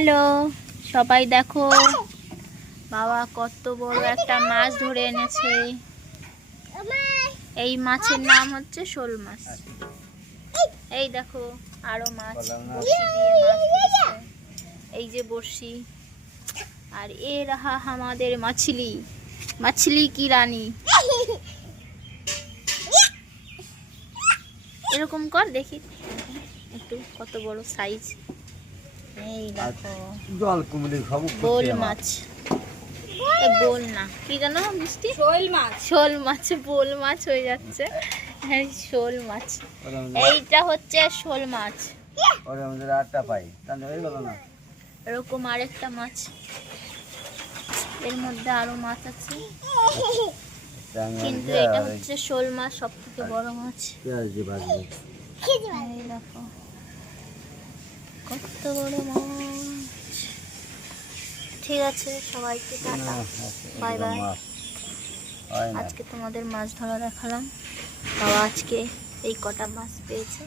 Hello সবাই দেখো। বাবা কত বড় একটা মাছ ধরে এনেছে। এই মাছের নাম হচ্ছে শোল মাছ। এই দেখো, আরও মাছ এই যে বড়শি। আর এ রাহা আমাদের মাছলি। মাছলি কি রানী? এরকম কর দেখি। একটু কত বড় সাইজ এই দেখো। জল কুমড়ি খাব বোল মাছ। এ বোল না। কি জানো মিষ্টি? শোল মাছ। শোল মাছ বোল মাছ হয়ে যাচ্ছে। হ্যাঁ শোল মাছ। এইটা হচ্ছে শোল মাছ। ওরে আমাদের আটটা পাই। তাহলে হয়ে গেল না? এরকম আরেকটা মাছ। এর মধ্যে আরও মাছ আছে। কিন্তু এটা হচ্ছে শোল মাছ সব থেকে বড় মাছ। দেখো। কত বড় মাছ ঠিক আছে সবাইকে টাটা। Bye bye. মাছ। হয় না। আজকে তোমাদের মাছ ধরা দেখালাম। বাবা আজকে এই কটা মাছ পেয়েছে।